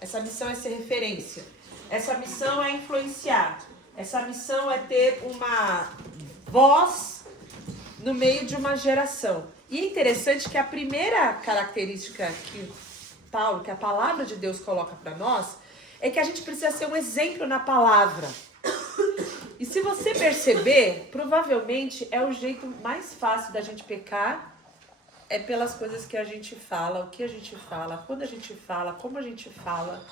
Essa missão é ser referência. Essa missão é influenciar. Essa missão é ter uma voz no meio de uma geração. E é interessante que a primeira característica que a palavra de Deus coloca para nós, é que a gente precisa ser um exemplo na palavra. E se você perceber, provavelmente é o jeito mais fácil da gente pecar, é pelas coisas que a gente fala, o que a gente fala, quando a gente fala, como a gente fala.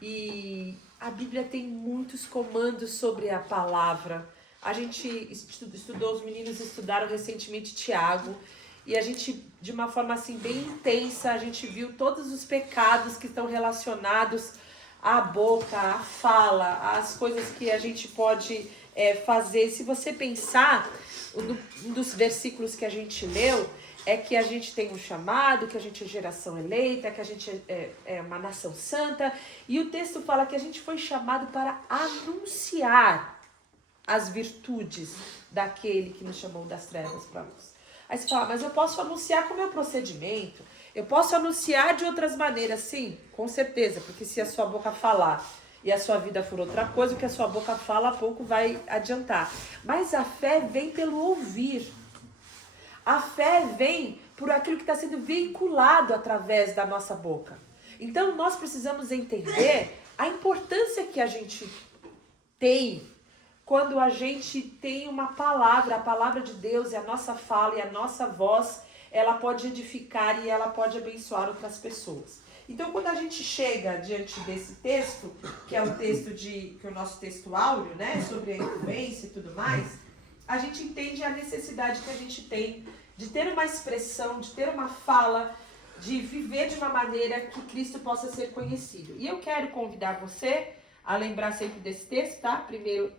E a Bíblia tem muitos comandos sobre a palavra. A gente estudou, os meninos estudaram recentemente Tiago, e a gente, de uma forma assim bem intensa, a gente viu todos os pecados que estão relacionados à boca, à fala, às coisas que a gente pode fazer. Se você pensar, um dos versículos que a gente leu é que a gente tem um chamado, que a gente é geração eleita, que a gente é uma nação santa, e o texto fala que a gente foi chamado para anunciar as virtudes daquele que nos chamou das trevas para a luz. Aí você fala, mas eu posso anunciar com o meu procedimento, eu posso anunciar de outras maneiras. Sim, com certeza, porque se a sua boca falar e a sua vida for outra coisa, o que a sua boca fala pouco vai adiantar. Mas a fé vem pelo ouvir. A fé vem por aquilo que está sendo veiculado através da nossa boca. Então nós precisamos entender a importância que a gente tem quando a gente tem uma palavra, a palavra de Deus, e a nossa fala e a nossa voz, ela pode edificar e ela pode abençoar outras pessoas. Então, quando a gente chega diante desse texto, que é o texto que é o nosso texto áureo, né, sobre a influência e tudo mais, a gente entende a necessidade que a gente tem de ter uma expressão, de ter uma fala, de viver de uma maneira que Cristo possa ser conhecido. E eu quero convidar você a lembrar sempre desse texto, tá? Primeiro,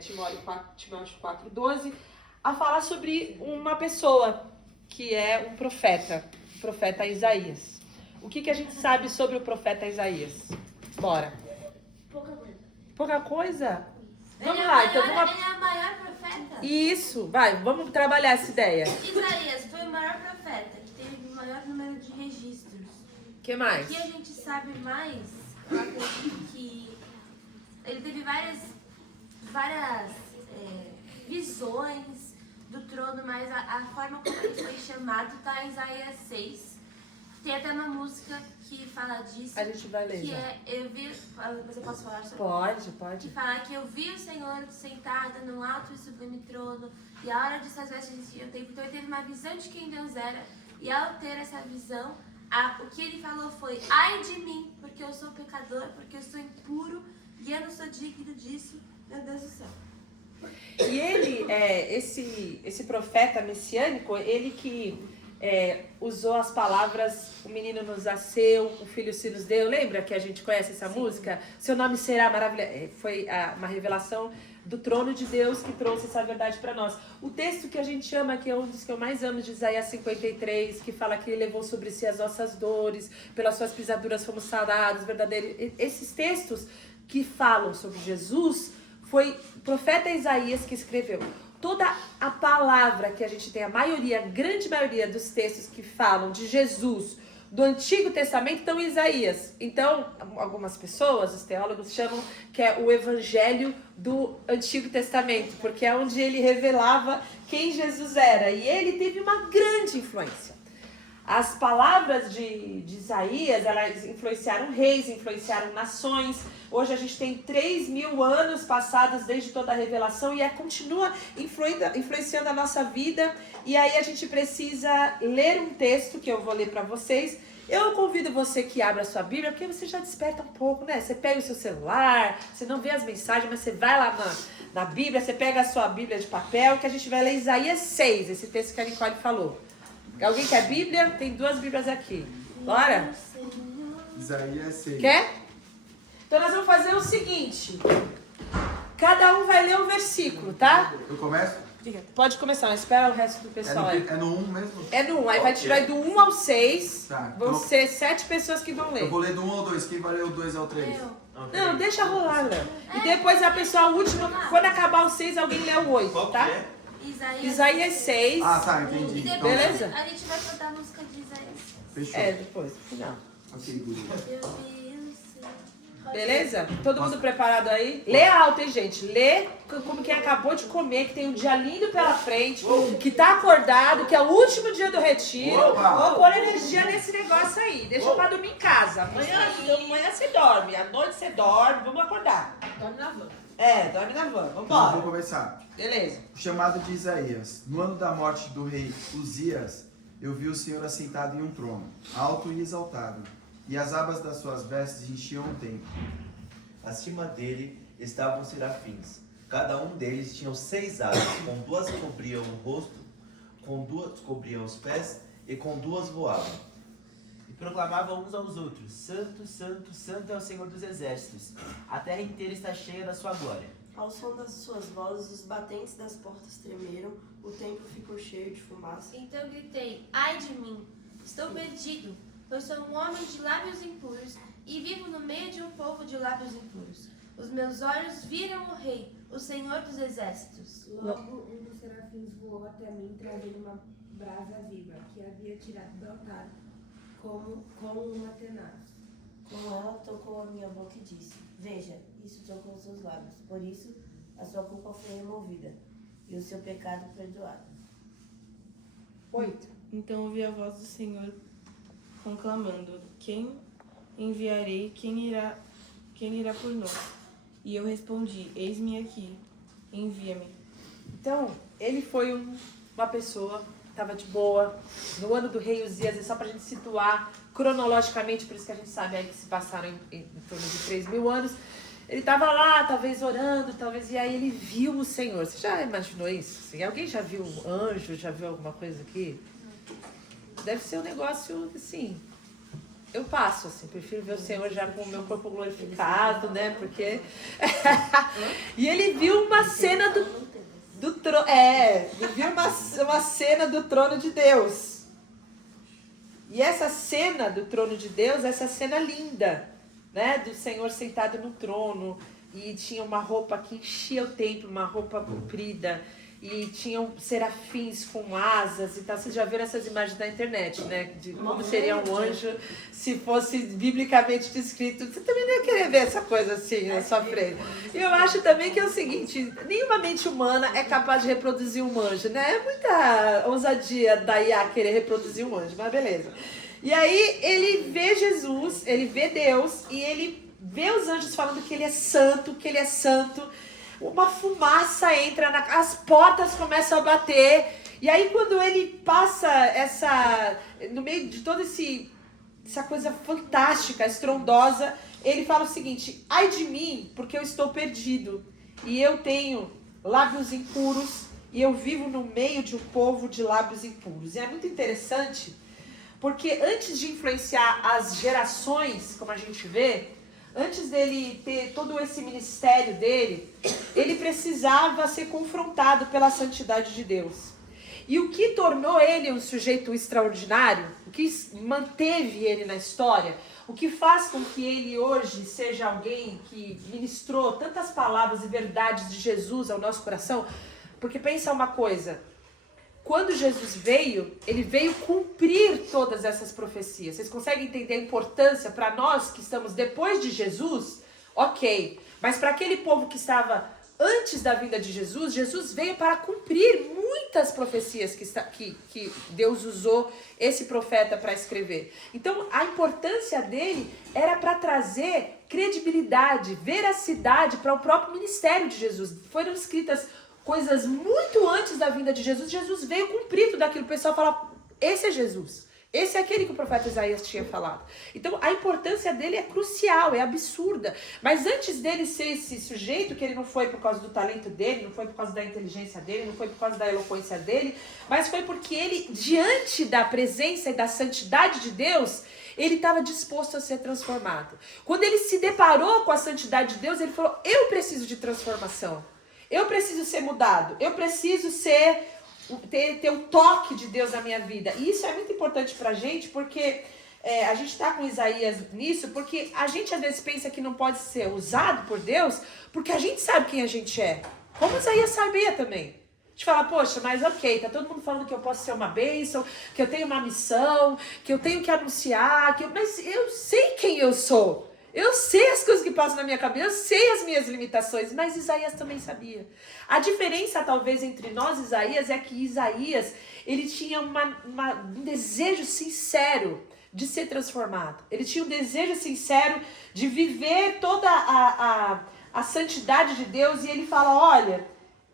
Timóteo 4:12, a falar sobre uma pessoa que é um profeta, o profeta Isaías. O que a gente sabe sobre o profeta Isaías? Bora. Pouca coisa. Pouca coisa? Vamos Ele lá, é então vamos... Ele é o maior profeta. Isso, vai, vamos trabalhar essa ideia. Isaías foi o maior profeta, que teve o maior número de registros. O que mais? O que a gente sabe mais, eu acredito que ele teve várias visões do trono, mas a forma como ele foi chamado está em Isaías 6. Tem até uma música que fala disso. A gente vai ler que já. eu vi, mas eu posso falar sobre? Pode. Que fala que eu vi o Senhor sentado num alto e sublime trono, e a hora de suas vestes existia o tempo. Então ele teve uma visão de quem Deus era, e ao ter essa visão, o que ele falou foi: ai de mim, porque eu sou pecador, porque eu sou impuro, e eu não sou digno disso, meu Deus do céu. E ele, esse profeta messiânico, ele que usou as palavras, o menino nos nasceu, o filho se nos deu. Lembra que a gente conhece essa música? Seu nome será maravilhoso. Foi uma revelação do trono de Deus que trouxe essa verdade para nós. O texto que a gente ama, que é um dos que eu mais amo, de Isaías 53, que fala que ele levou sobre si as nossas dores, pelas suas pisaduras fomos sarados, verdadeiro. Esses textos que falam sobre Jesus, foi o profeta Isaías que escreveu. Toda a palavra que a gente tem, a grande maioria dos textos que falam de Jesus do Antigo Testamento estão em Isaías. Então, algumas pessoas, os teólogos, chamam que é o Evangelho do Antigo Testamento, porque é onde ele revelava quem Jesus era. E ele teve uma grande influência. As palavras de Isaías, elas influenciaram reis, influenciaram nações. Hoje a gente tem 3.000 anos passados desde toda a revelação e continua influenciando a nossa vida. E aí a gente precisa ler um texto que eu vou ler para vocês. Eu convido você que abra a sua Bíblia, porque você já desperta um pouco, né? Você pega o seu celular, você não vê as mensagens, mas você vai lá na Bíblia, você pega a sua Bíblia de papel, que a gente vai ler Isaías 6, esse texto que a Nicole falou. Alguém quer Bíblia? Tem 2 Bíblias aqui. Bora? Isaías 6. Quer? Então nós vamos fazer o seguinte. Cada um vai ler um versículo, tá? Eu começo? Pode começar, mas espera o resto do pessoal aí. É no 1 mesmo? É no 1, aí vai do 1 ao 6. Tá, Vão então- ser 7 pessoas que vão ler. Eu vou ler do 1 ao 2. Quem vai ler o 2 ao 3? Não, deixa rolar, Léo. E depois a pessoa, a última, quando acabar o 6, alguém lê o 8, Qual que tá? é? Isaías 6. Ah, tá, E entendi. depois Então, Beleza? a gente vai cantar a música de Isaías. fechou. Depois, no final. Ok, Guri. Eu vi o Beleza? Todo mundo preparado aí? Lê alto, hein, gente? Lê como quem acabou de comer, que tem um dia lindo pela frente, que tá acordado, que é o último dia do retiro. Vou pôr energia nesse negócio aí. Deixa pra dormir em casa. Amanhã você dorme, à noite você dorme. Vamos acordar. Dorme na van. Dorme na van. Então, Vambora. vou começar. Beleza. O chamado de Isaías. No ano da morte do rei Uzias, eu vi o Senhor assentado em um trono, alto e exaltado, e as abas das suas vestes enchiam o templo. Acima dele estavam os serafins. Cada um deles tinha 6 asas, com 2 cobriam o rosto, com 2 cobriam os pés e com 2 voavam. E proclamavam uns aos outros: Santo, Santo, Santo é o Senhor dos Exércitos. A terra inteira está cheia da sua glória. Ao som das suas vozes, os batentes das portas tremeram, o templo ficou cheio de fumaça. Então gritei: ai de mim, estou perdido, pois sou um homem de lábios impuros e vivo no meio de um povo de lábios impuros. Os meus olhos viram o Rei, o Senhor dos Exércitos. Logo um dos serafins voou até mim, trazendo uma brasa viva, que havia tirado do altar, com uma tenaz. Com ela tocou a minha boca e disse: veja, isso tocou os seus lábios, por isso a sua culpa foi removida e o seu pecado perdoado. 8. Então ouvi a voz do Senhor conclamando: Quem enviarei? Quem irá por nós? E eu respondi: Eis-me aqui, envia-me. Então, ele foi uma pessoa, estava de boa, no ano do rei Uzias, é só pra gente situar cronologicamente, por isso que a gente sabe aí que se passaram em torno de 3.000 anos. Ele estava lá, talvez orando, e aí ele viu o Senhor. Você já imaginou isso? Assim, alguém já viu um anjo, já viu alguma coisa aqui? Deve ser um negócio, assim, eu passo, assim, prefiro ver o Senhor já com o meu corpo glorificado, né, porque... E ele viu uma cena do trono, viu uma cena do trono de Deus. E essa cena do trono de Deus, essa cena linda, né, do Senhor sentado no trono, e tinha uma roupa que enchia o templo, uma roupa comprida, e tinham serafins com asas e tal. Vocês já viram essas imagens na internet, né? De como seria um anjo se fosse biblicamente descrito. Você também não ia querer ver essa coisa assim na sua frente. E eu acho também que é o seguinte: nenhuma mente humana é capaz de reproduzir um anjo, né? É muita ousadia da IA querer reproduzir um anjo, mas beleza. E aí ele vê Jesus, ele vê Deus, e ele vê os anjos falando que ele é santo, que ele é santo. Uma fumaça entra, as portas começam a bater, e aí quando ele passa no meio de toda essa coisa fantástica, estrondosa, ele fala o seguinte: ai de mim, porque eu estou perdido, e eu tenho lábios impuros, e eu vivo no meio de um povo de lábios impuros. E é muito interessante, porque antes de influenciar as gerações, como a gente vê, antes dele ter todo esse ministério dele, ele precisava ser confrontado pela santidade de Deus. E o que tornou ele um sujeito extraordinário, o que manteve ele na história, o que faz com que ele hoje seja alguém que ministrou tantas palavras e verdades de Jesus ao nosso coração, porque pensa uma coisa: quando Jesus veio, ele veio cumprir todas essas profecias. Vocês conseguem entender a importância para nós que estamos depois de Jesus? Ok. Mas para aquele povo que estava antes da vinda de Jesus, Jesus veio para cumprir muitas profecias que Deus usou esse profeta para escrever. Então, a importância dele era para trazer credibilidade, veracidade para o próprio ministério de Jesus. Foram escritas coisas muito antes da vinda de Jesus. Jesus veio cumprir tudo aquilo. O pessoal fala: esse é Jesus. Esse é aquele que o profeta Isaías tinha falado. Então, a importância dele é crucial, é absurda. Mas antes dele ser esse sujeito, que ele não foi por causa do talento dele, não foi por causa da inteligência dele, não foi por causa da eloquência dele, mas foi porque ele, diante da presença e da santidade de Deus, ele estava disposto a ser transformado. Quando ele se deparou com a santidade de Deus, ele falou: eu preciso de transformação. Eu preciso ser mudado. Eu preciso ter o toque de Deus na minha vida. E isso é muito importante pra gente, porque a gente tá com Isaías nisso, porque a gente às vezes pensa que não pode ser usado por Deus, porque a gente sabe quem a gente é. Como Isaías sabia também. A gente fala: poxa, mas ok, tá todo mundo falando que eu posso ser uma bênção, que eu tenho uma missão, que eu tenho que anunciar, mas eu sei quem eu sou. Eu sei as coisas que passam na minha cabeça, eu sei as minhas limitações, mas Isaías também sabia. A diferença, talvez, entre nós e Isaías é que Isaías, ele tinha um desejo sincero de ser transformado. Ele tinha um desejo sincero de viver toda a santidade de Deus, e ele fala, olha,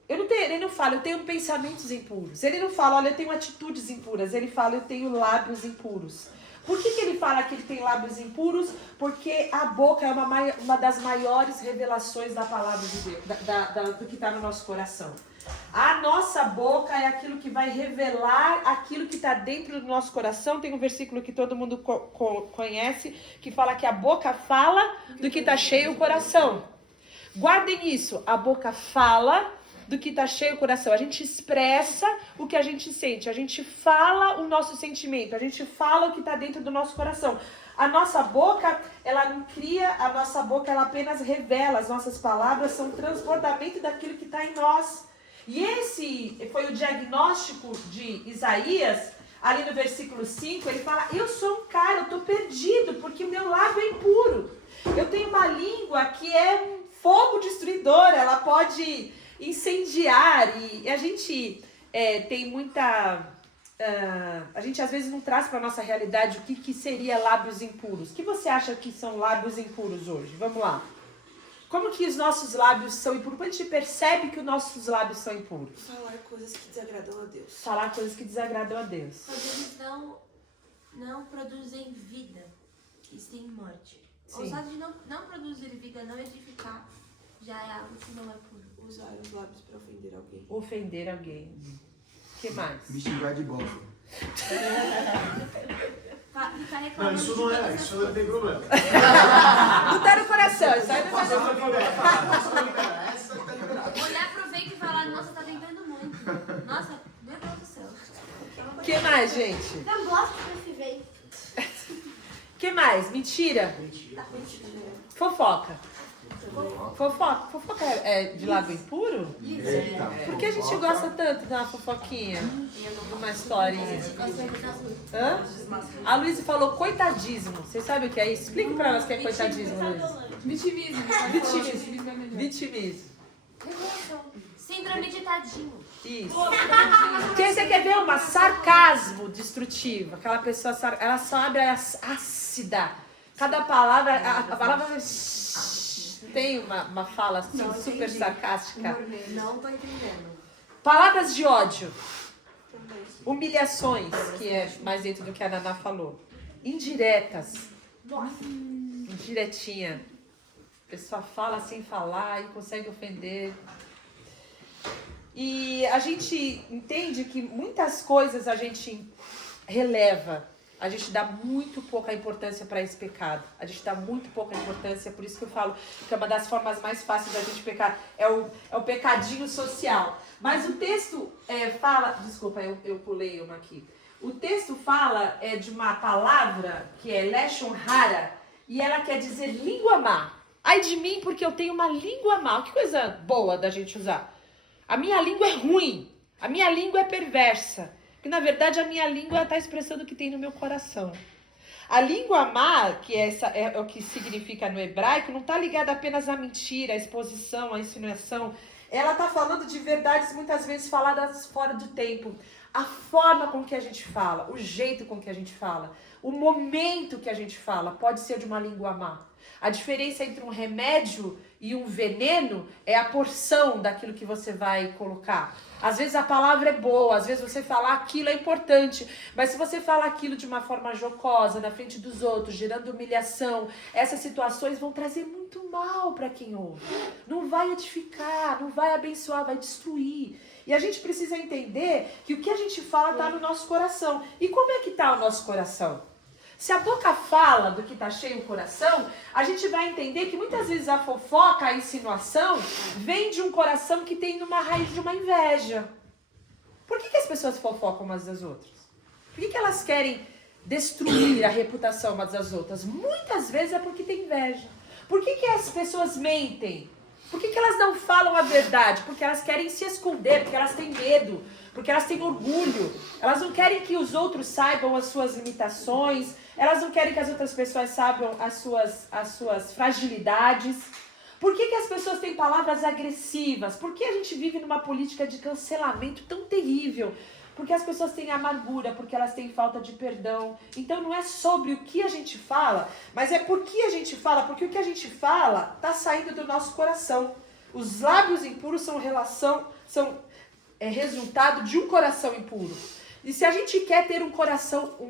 ele não fala, eu tenho pensamentos impuros. Ele não fala, olha, eu tenho atitudes impuras. Ele fala, eu tenho lábios impuros. Por que ele fala que ele tem lábios impuros? Porque a boca é uma das maiores revelações da palavra de Deus, do que está no nosso coração. A nossa boca é aquilo que vai revelar aquilo que está dentro do nosso coração. Tem um versículo que todo mundo conhece, que fala que a boca fala do que está cheio o coração. Guardem isso, a boca fala do que está cheio o coração. A gente expressa o que a gente sente, a gente fala o nosso sentimento, a gente fala o que está dentro do nosso coração. A nossa boca, ela não cria, a nossa boca, ela apenas revela. As nossas palavras são um transbordamento daquilo que está em nós. E esse foi o diagnóstico de Isaías, ali no versículo 5, ele fala, eu sou um cara, eu estou perdido, porque o meu lábio é impuro. Eu tenho uma língua que é um fogo destruidor, ela pode incendiar, e a gente tem muita... a gente às vezes não traz para a nossa realidade o que seria lábios impuros. O que você acha que são lábios impuros hoje? Vamos lá. Como que os nossos lábios são impuros? Como a gente percebe que os nossos lábios são impuros? Falar coisas que desagradam a Deus. Falar coisas que desagradam a Deus. Quando eles não produzem vida, e sim morte. Sim. O fato de não produzir vida, não edificar, já é algo que não é puro. Usar os lábios para ofender alguém. Ofender alguém. O que mais? Me xingar de boca. Ficar Não, reclamando isso de não todas é, as isso não tem problema. Não tá no coração, isso aí não vai Essa dar. tá liberada. Olhar pro vento e falar, nossa, tá tentando muito. Nossa, meu Deus do céu. O que mais, gente? Eu gosto desse vento. O que mais? Mentira? Fofoca. Fofoca é de lábio impuro? Por que a gente gosta tanto de uma fofoquinha? De uma historinha? Hã? A Luísa falou coitadismo. Vocês sabem o que é isso? Explique pra nós o que é coitadismo, Luísa. Vitimismo. Síndrome de tadinho. Isso. Porque você quer ver uma sarcasmo destrutivo. Aquela pessoa, ela só abre ácida. Cada palavra, a palavra tem uma fala assim, super sarcástica. Não tô entendendo. Palavras de ódio. Humilhações, que é mais dentro do que a Naná falou. Indiretas. Indiretinha. A pessoa fala sem falar e consegue ofender. E a gente entende que muitas coisas a gente releva. A gente dá muito pouca importância para esse pecado. A gente dá muito pouca importância, por isso que eu falo que é uma das formas mais fáceis da gente pecar. É o pecadinho social. Mas o texto fala... Desculpa, eu pulei uma aqui. O texto fala de uma palavra que é leshon hara, e ela quer dizer língua má. Ai de mim, porque eu tenho uma língua má. Que coisa boa da gente usar. A minha língua é ruim. A minha língua é perversa. Que na verdade a minha língua está expressando o que tem no meu coração. A língua má, que é o que significa no hebraico, não está ligada apenas à mentira, à exposição, à insinuação. Ela está falando de verdades muitas vezes faladas fora do tempo. A forma com que a gente fala, o jeito com que a gente fala, o momento que a gente fala pode ser de uma língua má. A diferença entre um remédio e um veneno é a porção daquilo que você vai colocar. Às vezes a palavra é boa, às vezes você falar aquilo é importante, mas se você falar aquilo de uma forma jocosa, na frente dos outros, gerando humilhação, essas situações vão trazer muito mal para quem ouve. Não vai edificar, não vai abençoar, vai destruir. E a gente precisa entender que o que a gente fala está no nosso coração. E como é que está o nosso coração? Se a boca fala do que está cheio o coração, a gente vai entender que muitas vezes a fofoca, a insinuação, vem de um coração que tem uma raiz de uma inveja. Por que as pessoas fofocam umas das outras? Por que elas querem destruir a reputação umas das outras? Muitas vezes é porque tem inveja. Por que as pessoas mentem? Por que elas não falam a verdade? Porque elas querem se esconder, porque elas têm medo, porque elas têm orgulho. Elas não querem que os outros saibam as suas limitações, Elas não querem que as outras pessoas saibam as suas fragilidades. Por que as pessoas têm palavras agressivas? Por que a gente vive numa política de cancelamento tão terrível? Porque as pessoas têm amargura, porque elas têm falta de perdão. Então não é sobre o que a gente fala, mas é por que a gente fala, porque o que a gente fala está saindo do nosso coração. Os lábios impuros são resultado de um coração impuro. E se a gente quer ter um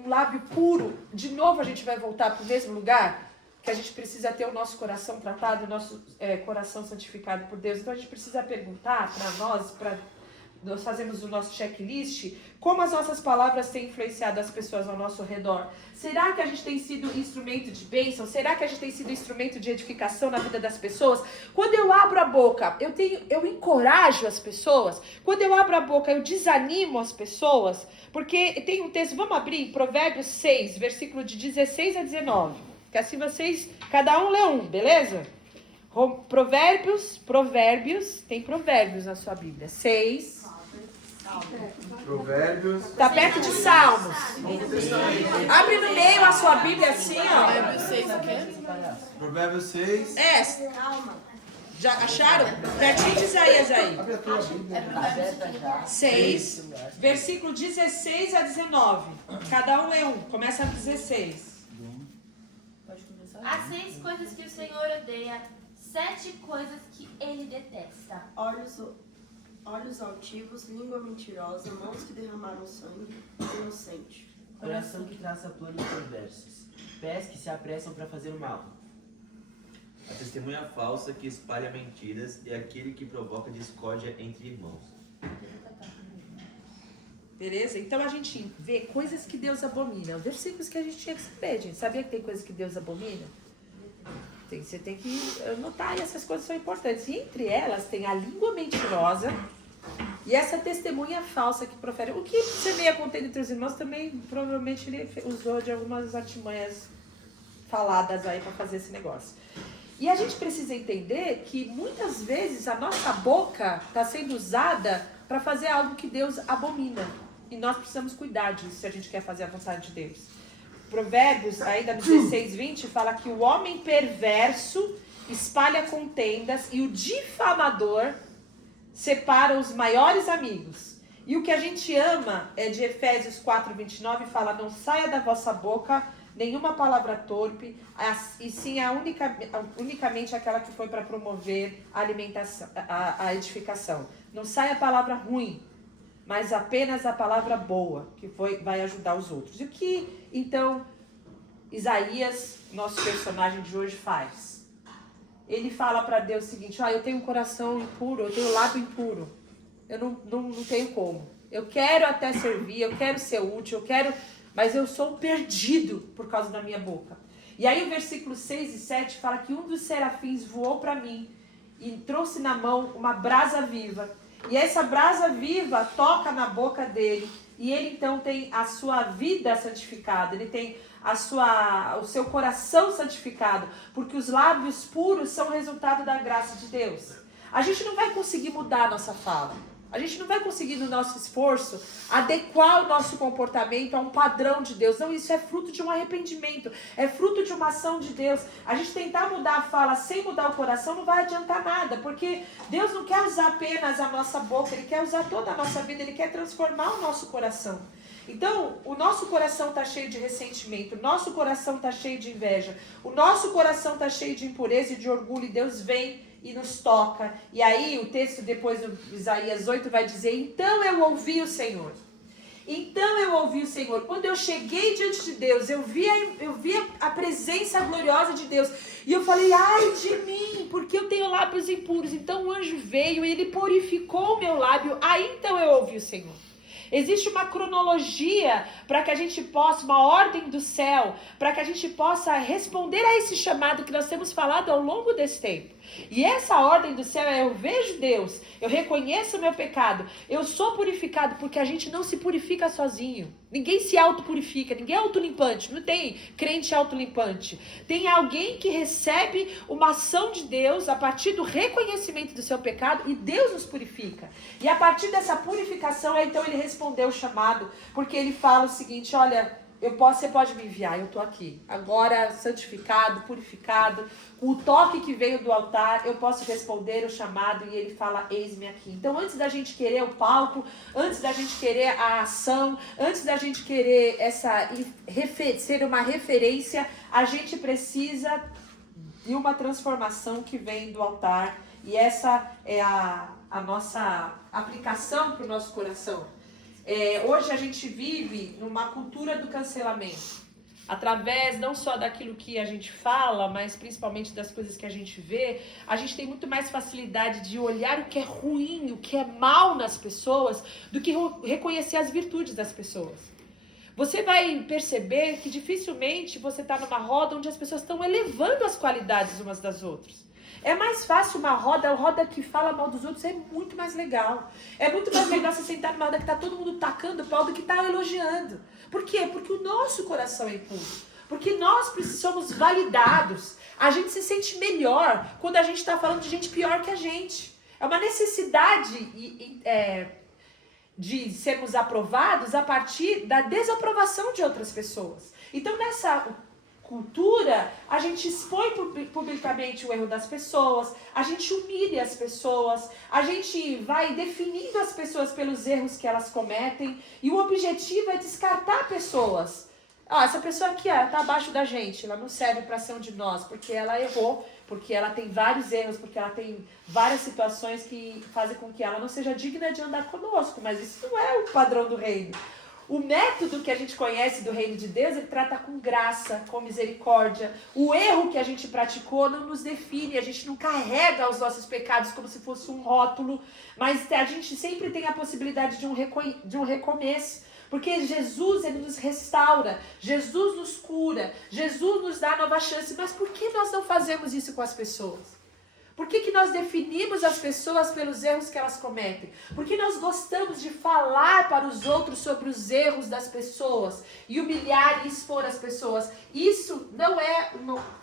lábio puro, de novo a gente vai voltar para o mesmo lugar, que a gente precisa ter o nosso coração tratado, o nosso coração santificado por Deus. Então a gente precisa perguntar para nós fazemos o nosso checklist, como as nossas palavras têm influenciado as pessoas ao nosso redor. Será que a gente tem sido instrumento de bênção? Será que a gente tem sido instrumento de edificação na vida das pessoas? Quando eu abro a boca, eu encorajo as pessoas. Quando eu abro a boca, eu desanimo as pessoas. Porque tem um texto, vamos abrir, Provérbios 6, versículo de 16 a 19. Que assim vocês, cada um lê um, beleza? Provérbios, tem provérbios na sua Bíblia. 6. Provérbios. Tá perto de Salmos. Abre no meio a sua Bíblia assim, ó. Provérbios 6 o quê? Provérbios 6. Já acharam? Pertinho de Isaías aí. Abre a tua Bíblia. 6, versículo 16 a 19. Cada um é um. Começa no 16. Há 6 coisas que o Senhor odeia, 7 coisas que ele detesta. Olhos altivos, língua mentirosa, mãos que derramaram sangue, inocente. Coração que traça planos perversos, pés que se apressam para fazer o mal. A testemunha falsa que espalha mentiras e aquele que provoca discórdia entre irmãos. Beleza? Então a gente vê coisas que Deus abomina. Versículos que a gente tinha que saber, gente. Sabia que tem coisas que Deus abomina? Você tem que notar, e essas coisas são importantes. E entre elas tem a língua mentirosa e essa testemunha falsa que profere. O que semeia contenda entre os irmãos também, provavelmente ele usou de algumas artimanhas faladas aí para fazer esse negócio. E a gente precisa entender que muitas vezes a nossa boca está sendo usada para fazer algo que Deus abomina. E nós precisamos cuidar disso se a gente quer fazer a vontade de Deus. Provérbios, ainda no 16, 20, fala que o homem perverso espalha contendas e o difamador separa os maiores amigos. E o que a gente ama é de Efésios 4, 29, fala: não saia da vossa boca nenhuma palavra torpe, e sim unicamente aquela que foi para promover a alimentação, a edificação. Não saia a palavra ruim, mas apenas a palavra boa, que vai ajudar os outros. E o que, então, Isaías, nosso personagem de hoje, faz? Ele fala para Deus o seguinte: eu tenho um coração impuro, eu tenho um lábio impuro, eu não tenho como. Eu quero até servir, eu quero ser útil, mas eu sou um perdido por causa da minha boca. E aí o versículo 6 e 7 fala que um dos serafins voou para mim e trouxe na mão uma brasa viva. E essa brasa viva toca na boca dele. E ele então tem a sua vida santificada. Ele tem o seu coração santificado. Porque os lábios puros são resultado da graça de Deus. A gente não vai conseguir mudar a nossa fala. A gente não vai conseguir, no nosso esforço, adequar o nosso comportamento a um padrão de Deus. Não, isso é fruto de um arrependimento. É fruto de uma ação de Deus. A gente tentar mudar a fala sem mudar o coração não vai adiantar nada. Porque Deus não quer usar apenas a nossa boca. Ele quer usar toda a nossa vida. Ele quer transformar o nosso coração. Então, o nosso coração está cheio de ressentimento. O nosso coração está cheio de inveja. O nosso coração está cheio de impureza e de orgulho. E Deus vem e nos toca. E aí o texto depois do Isaías 8 vai dizer: então eu ouvi o Senhor. Então eu ouvi o Senhor. Quando eu cheguei diante de Deus, eu vi a presença gloriosa de Deus. E eu falei: ai de mim, porque eu tenho lábios impuros. Então o anjo veio e ele purificou o meu lábio. Aí então eu ouvi o Senhor. Existe uma cronologia para que a gente possa, uma ordem do céu, para que a gente possa responder a esse chamado que nós temos falado ao longo desse tempo. E essa ordem do céu é: eu vejo Deus, eu reconheço o meu pecado, eu sou purificado, porque a gente não se purifica sozinho. Ninguém se autopurifica, ninguém é autolimpante, não tem crente autolimpante. Tem alguém que recebe uma ação de Deus a partir do reconhecimento do seu pecado e Deus nos purifica. E a partir dessa purificação, então ele respondeu o chamado, porque ele fala o seguinte: olha, você pode me enviar, eu tô aqui. Agora, santificado, purificado, com o toque que veio do altar, eu posso responder o chamado e ele fala, eis-me aqui. Então, antes da gente querer o palco, antes da gente querer a ação, antes da gente querer ser uma referência, a gente precisa de uma transformação que vem do altar. E essa é a nossa aplicação para o nosso coração. Hoje a gente vive numa cultura do cancelamento. Através não só daquilo que a gente fala, mas principalmente das coisas que a gente vê, a gente tem muito mais facilidade de olhar o que é ruim, o que é mal nas pessoas, do que reconhecer as virtudes das pessoas. Você vai perceber que dificilmente você está numa roda onde as pessoas estão elevando as qualidades umas das outras. É mais fácil uma roda que fala mal dos outros é muito mais legal. É muito mais legal você sentar numa roda que tá todo mundo tacando pau do que tá elogiando. Por quê? Porque o nosso coração é impuro. Porque nós somos validados. A gente se sente melhor quando a gente está falando de gente pior que a gente. É uma necessidade de sermos aprovados a partir da desaprovação de outras pessoas. Então, nessa cultura, a gente expõe publicamente o erro das pessoas, a gente humilha as pessoas, a gente vai definindo as pessoas pelos erros que elas cometem, e o objetivo é descartar pessoas. Essa pessoa aqui tá abaixo da gente, ela não serve para ser um de nós, porque ela errou, porque ela tem vários erros, porque ela tem várias situações que fazem com que ela não seja digna de andar conosco, mas isso não é o padrão do reino. O método que a gente conhece do reino de Deus, ele trata com graça, com misericórdia. O erro que a gente praticou não nos define, a gente não carrega os nossos pecados como se fosse um rótulo, mas a gente sempre tem a possibilidade de um recomeço. Porque Jesus, ele nos restaura, Jesus nos cura, Jesus nos dá nova chance. Mas por que nós não fazemos isso com as pessoas? Por que nós definimos as pessoas pelos erros que elas cometem? Por que nós gostamos de falar para os outros sobre os erros das pessoas e humilhar e expor as pessoas? Isso não é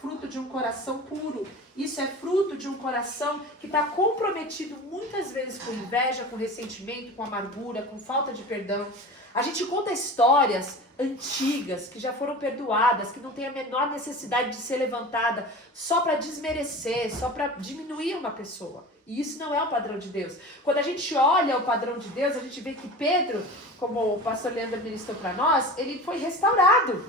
fruto de um coração puro. Isso é fruto de um coração que está comprometido muitas vezes com inveja, com ressentimento, com amargura, com falta de perdão. A gente conta histórias antigas que já foram perdoadas, que não tem a menor necessidade de ser levantada só para desmerecer, só para diminuir uma pessoa. E isso não é o padrão de Deus. Quando a gente olha o padrão de Deus, a gente vê que Pedro, como o pastor Leandro ministrou para nós, ele foi restaurado.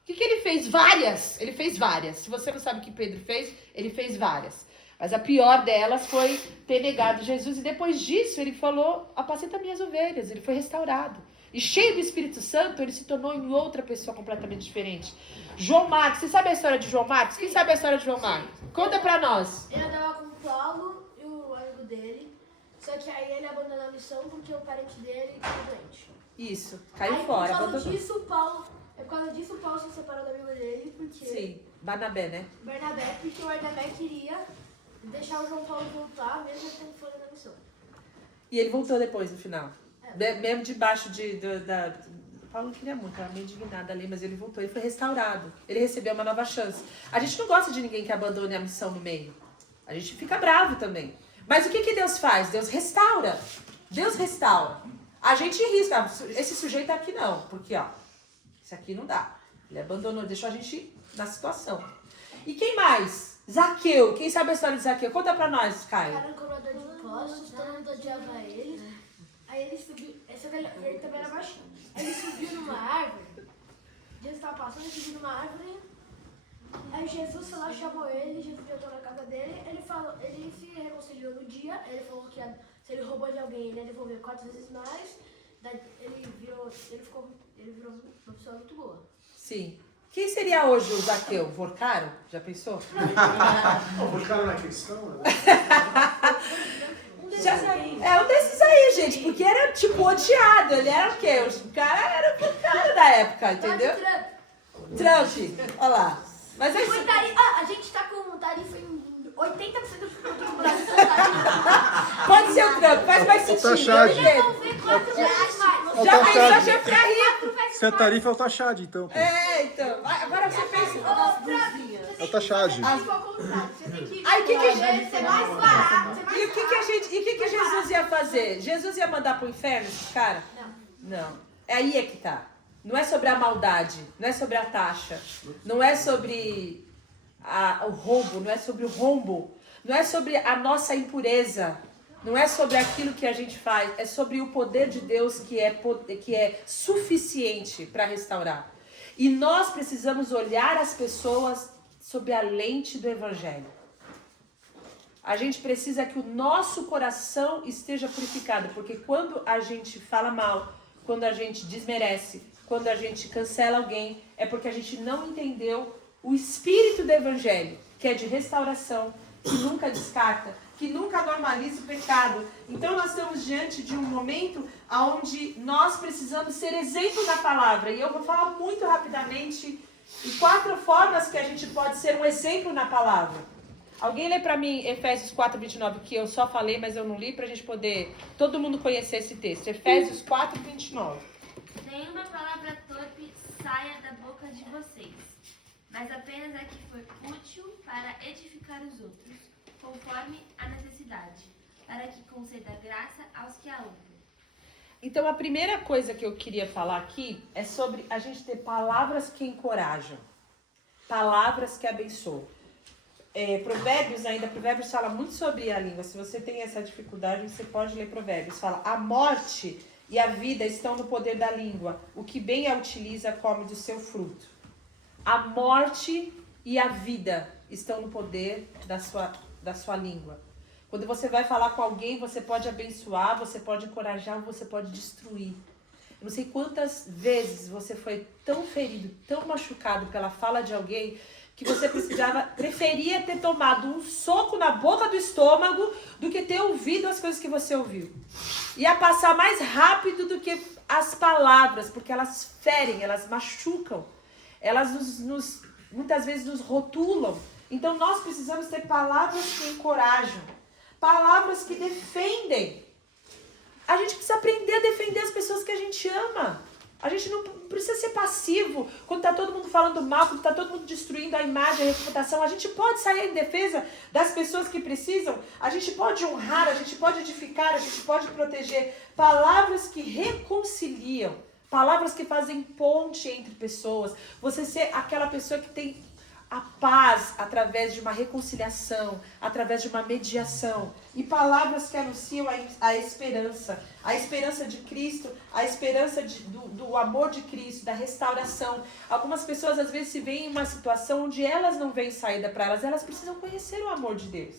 O que ele fez? Várias. Ele fez várias. Se você não sabe o que Pedro fez, ele fez várias. Mas a pior delas foi ter negado Jesus. E depois disso, ele falou, apacenta minhas ovelhas. Ele foi restaurado. E cheio do Espírito Santo, ele se tornou em outra pessoa completamente diferente. João Marcos, você sabe a história de João Marcos? Quem sabe a história de João Marcos? Conta pra nós. Ele andava com o Paulo e o amigo dele. Só que aí ele abandonou a missão porque o parente dele ficou doente. Isso, caiu aí, fora. Por causa disso, o Paulo se separou do amigo dele. Porque... Sim, Barnabé, né? Barnabé, porque o Barnabé queria deixar o João Paulo voltar, mesmo tendo fora da missão. E ele voltou depois, no final. Mesmo debaixo Paulo não queria muito, estava meio indignado ali, mas ele voltou, ele foi restaurado. Ele recebeu uma nova chance. A gente não gosta de ninguém que abandone a missão no meio. A gente fica bravo também. Mas o que Deus faz? Deus restaura. Deus restaura. A gente risca. Esse sujeito aqui não, porque esse aqui não dá. Ele abandonou, deixou a gente na situação. E quem mais? Zaqueu. Quem sabe a história de Zaqueu? Conta pra nós, Caio. Era um cobrador de impostos, todo mundo odiava ele. Aí ele subiu, ele também era baixinho. Aí ele subiu numa árvore. Jesus estava passando, ele subiu numa árvore. Aí Jesus foi lá, chamou ele, Jesus entrou na casa dele. Ele se reconciliou no dia. Ele falou que se ele roubou de alguém, ele ia devolver 4 vezes mais. Daí ele virou uma pessoa muito boa. Sim. Quem seria hoje o Zaqueu? Vorcaro? Já pensou? O Vorcaro não é cristão, né? Um desses aí, gente, porque era tipo odiado. Ele era o quê? O cara era o cara da época, entendeu? Trump, olha lá. Mas é isso. A gente tá com tarifa em 80% do Brasil. Pode ser o Trump, faz mais sentido. Eles vão ver 4 vezes mais. Já pensou, já ficar rico. Se a tarifa é o taxade, então. Pô. Então. Agora você pensa. É o taxade. Aí o que a gente... E o que Jesus ia fazer? Jesus ia mandar pro inferno esse cara? Não. Aí é que tá. Não é sobre a maldade, não é sobre a taxa, não é sobre o roubo, não é sobre o rombo, não é sobre a nossa impureza, não é sobre aquilo que a gente faz, é sobre o poder de Deus que é suficiente para restaurar. E nós precisamos olhar as pessoas sob a lente do Evangelho. A gente precisa que o nosso coração esteja purificado, porque quando a gente fala mal, quando a gente desmerece, quando a gente cancela alguém, é porque a gente não entendeu o espírito do Evangelho, que é de restauração, que nunca descarta, que nunca normaliza o pecado. Então nós estamos diante de um momento onde nós precisamos ser exemplo na palavra. E eu vou falar muito rapidamente em 4 formas que a gente pode ser um exemplo na palavra. Alguém lê para mim Efésios 4:29, que eu só falei, mas eu não li, para a gente poder, todo mundo conhecer esse texto. Efésios 4:29. Nenhuma palavra torpe saia da boca de vocês, mas apenas a que for útil para edificar os outros, conforme a necessidade, para que conceda graça aos que a ouvem. Então a primeira coisa que eu queria falar aqui é sobre a gente ter palavras que encorajam, palavras que abençoam. Provérbios fala muito sobre a língua. Se você tem essa dificuldade, você pode ler Provérbios. Fala, a morte e a vida estão no poder da língua. O que bem a utiliza come do seu fruto. A morte e a vida estão no poder da sua língua. Quando você vai falar com alguém, você pode abençoar, você pode encorajar, ou você pode destruir. Eu não sei quantas vezes você foi tão ferido, tão machucado pela fala de alguém, que você preferia ter tomado um soco na boca do estômago do que ter ouvido as coisas que você ouviu. Ia passar mais rápido do que as palavras, porque elas ferem, elas machucam, elas muitas vezes nos rotulam. Então nós precisamos ter palavras que encorajam, palavras que defendem. A gente precisa aprender a defender as pessoas que a gente ama. A gente não precisa ser passivo quando está todo mundo falando mal, quando está todo mundo destruindo a imagem, a reputação. A gente pode sair em defesa das pessoas que precisam. A gente pode honrar, a gente pode edificar, a gente pode proteger. Palavras que reconciliam, palavras que fazem ponte entre pessoas. Você ser aquela pessoa que tem a paz através de uma reconciliação, através de uma mediação. E palavras que anunciam a esperança de Cristo, a esperança do amor de Cristo, da restauração. Algumas pessoas às vezes se veem em uma situação onde elas não veem saída para elas precisam conhecer o amor de Deus.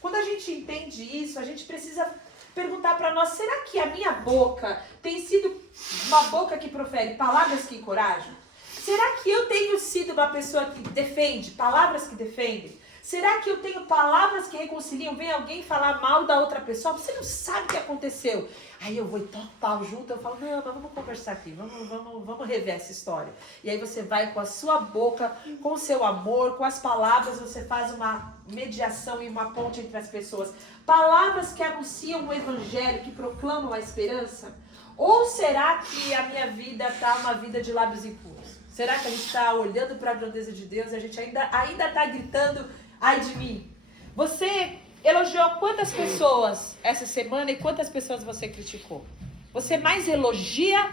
Quando a gente entende isso, a gente precisa perguntar para nós, será que a minha boca tem sido uma boca que profere palavras que encorajam? Será que eu tenho sido uma pessoa que defende, palavras que defendem? Será que eu tenho palavras que reconciliam? Vem alguém falar mal da outra pessoa, você não sabe o que aconteceu. Aí eu vou e toco pau junto, eu falo, não, mas vamos conversar aqui, vamos rever essa história. E aí você vai com a sua boca, com o seu amor, com as palavras, você faz uma mediação e uma ponte entre as pessoas. Palavras que anunciam o evangelho, que proclamam a esperança? Ou será que a minha vida está uma vida de lábios impuros? Será que a gente está olhando para a grandeza de Deus e a gente ainda está gritando, ai de mim? Você elogiou quantas pessoas essa semana e quantas pessoas você criticou? Você mais elogia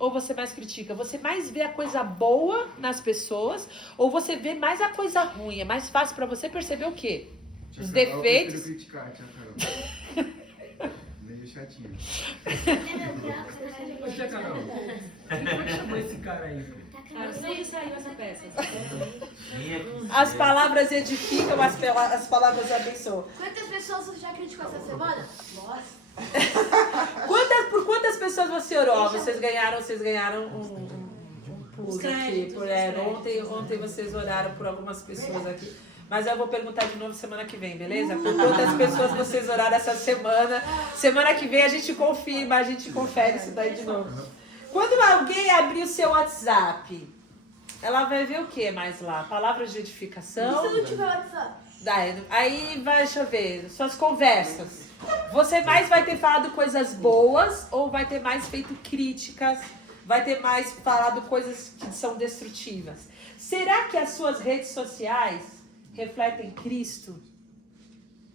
ou você mais critica? Você mais vê a coisa boa nas pessoas ou você vê mais a coisa ruim? É mais fácil para você perceber o quê? Os defeitos. Eu prefiro criticar, tia Carol. Meio chatinho. Ô, tia Carol, quem foi que chamou esse cara aí? Onde saiu essa peça? As palavras edificam, as palavras abençoam. Quantas pessoas você já criticou essa semana? Nossa. Por quantas pessoas você orou? Vocês ganharam um plus aqui. Ontem vocês oraram por algumas pessoas aqui. Mas eu vou perguntar de novo semana que vem, beleza? Por quantas pessoas vocês oraram essa semana? Semana que vem a gente confirma, a gente confere isso daí de novo. Quando alguém abrir o seu WhatsApp, ela vai ver o que mais lá? Palavras de edificação? E se não tiver WhatsApp? Aí vai, deixa eu ver, suas conversas. Você mais vai ter falado coisas boas ou vai ter mais feito críticas? Vai ter mais falado coisas que são destrutivas? Será que as suas redes sociais refletem Cristo?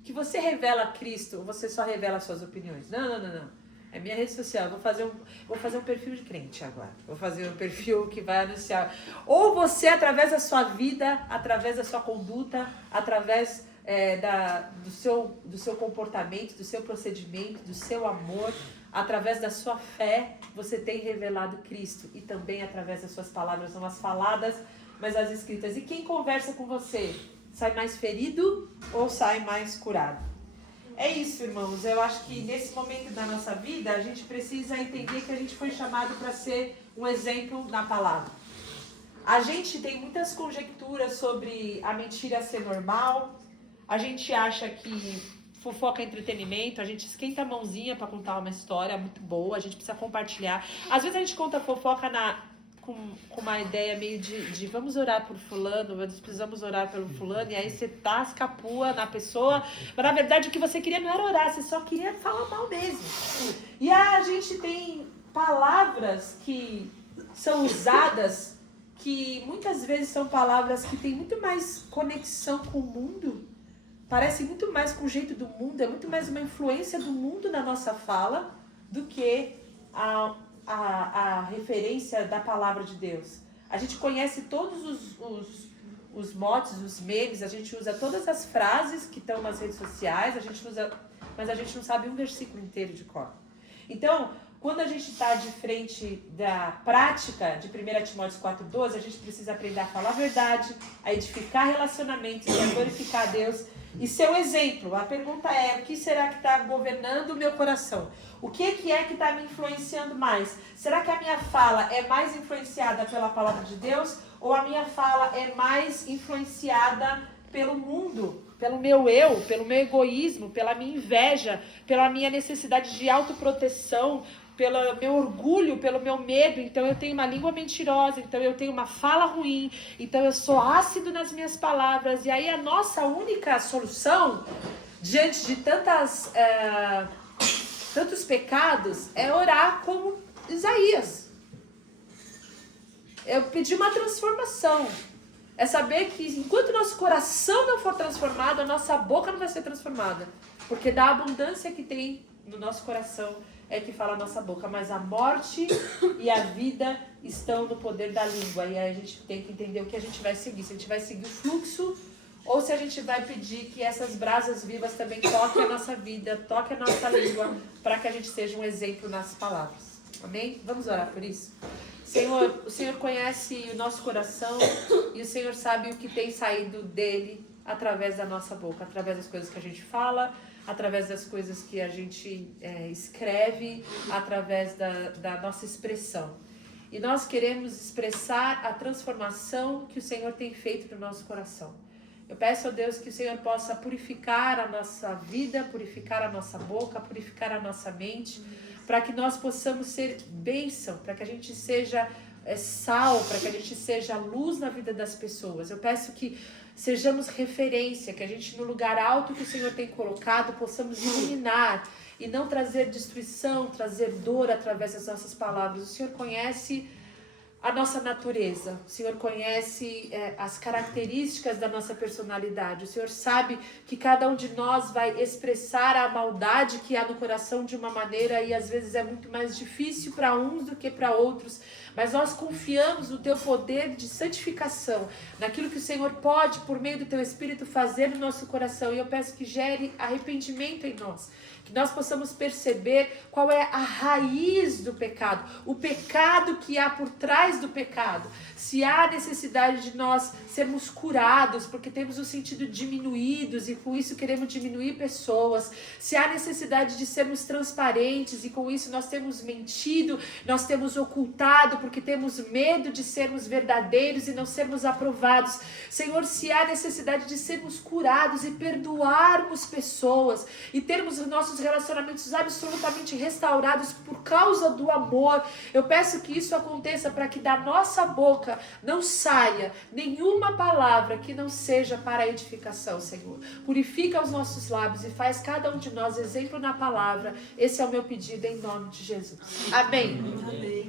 Que você revela Cristo ou você só revela suas opiniões? Não. É minha rede social. Vou fazer um perfil de crente agora. Vou fazer um perfil que vai anunciar. Ou você, através da sua vida, através da sua conduta, através do seu comportamento, do seu procedimento, do seu amor, através da sua fé, você tem revelado Cristo. E também através das suas palavras, não as faladas, mas as escritas. E quem conversa com você, sai mais ferido ou sai mais curado? É isso, irmãos. Eu acho que nesse momento da nossa vida, a gente precisa entender que a gente foi chamado para ser um exemplo na palavra. A gente tem muitas conjecturas sobre a mentira ser normal. A gente acha que fofoca é entretenimento. A gente esquenta a mãozinha para contar uma história muito boa. A gente precisa compartilhar. Às vezes a gente conta fofoca com uma ideia meio de vamos orar por fulano, nós precisamos orar pelo fulano, e aí você tasca a pua na pessoa, mas na verdade o que você queria não era orar, você só queria falar mal mesmo. E a gente tem palavras que são usadas, que muitas vezes são palavras que têm muito mais conexão com o mundo, parecem muito mais com o jeito do mundo, é muito mais uma influência do mundo na nossa fala do que a referência da palavra de Deus. A gente conhece todos os motes, os memes, a gente usa todas as frases que estão nas redes sociais, mas a gente não sabe um versículo inteiro de cor. Então, quando a gente está de frente da prática de 1 Timóteo 4,12, a gente precisa aprender a falar a verdade, a edificar relacionamentos e a glorificar a Deus e ser um exemplo. A pergunta é, o que será que está governando o meu coração? O que é que está me influenciando mais? Será que a minha fala é mais influenciada pela palavra de Deus ou a minha fala é mais influenciada pelo mundo, pelo meu eu, pelo meu egoísmo, pela minha inveja, pela minha necessidade de autoproteção, pelo meu orgulho, pelo meu medo? Então eu tenho uma língua mentirosa, então eu tenho uma fala ruim, então eu sou ácido nas minhas palavras. E aí a nossa única solução diante de tantos pecados é orar como Isaías. Eu pedi uma transformação. É saber que enquanto nosso coração não for transformado, a nossa boca não vai ser transformada. Porque da abundância que tem no nosso coração é que fala a nossa boca. Mas a morte e a vida estão no poder da língua. E aí a gente tem que entender o que a gente vai seguir. Se a gente vai seguir o fluxo ou se a gente vai pedir que essas brasas vivas também toquem a nossa vida, toquem a nossa língua, para que a gente seja um exemplo nas palavras. Amém? Vamos orar por isso? Senhor, o Senhor conhece o nosso coração e o Senhor sabe o que tem saído dele através da nossa boca, através das coisas que a gente fala, através das coisas que a gente escreve, através da nossa expressão. E nós queremos expressar a transformação que o Senhor tem feito no nosso coração. Eu peço a Deus que o Senhor possa purificar a nossa vida, purificar a nossa boca, purificar a nossa mente, para que nós possamos ser bênção, para que a gente seja sal, para que a gente seja luz na vida das pessoas. Eu peço que sejamos referência, que a gente no lugar alto que o Senhor tem colocado possamos iluminar e não trazer destruição, trazer dor através das nossas palavras. O Senhor conhece a nossa natureza, o Senhor conhece as características da nossa personalidade, o Senhor sabe que cada um de nós vai expressar a maldade que há no coração de uma maneira e às vezes é muito mais difícil para uns do que para outros, mas nós confiamos no Teu poder de santificação, naquilo que o Senhor pode, por meio do Teu Espírito, fazer no nosso coração, e eu peço que gere arrependimento em nós, que nós possamos perceber qual é a raiz do pecado, o pecado que há por trás do pecado. Se há necessidade de nós sermos curados, porque temos o sentido diminuídos e com isso queremos diminuir pessoas, se há necessidade de sermos transparentes e com isso nós temos mentido, nós temos ocultado, porque temos medo de sermos verdadeiros e não sermos aprovados. Senhor, se há necessidade de sermos curados e perdoarmos pessoas e termos os nossos relacionamentos absolutamente restaurados por causa do amor, eu peço que isso aconteça para que da nossa boca não saia nenhuma palavra que não seja para a edificação, Senhor. Purifica os nossos lábios e faz cada um de nós exemplo na palavra. Esse é o meu pedido em nome de Jesus. Amém. Amém.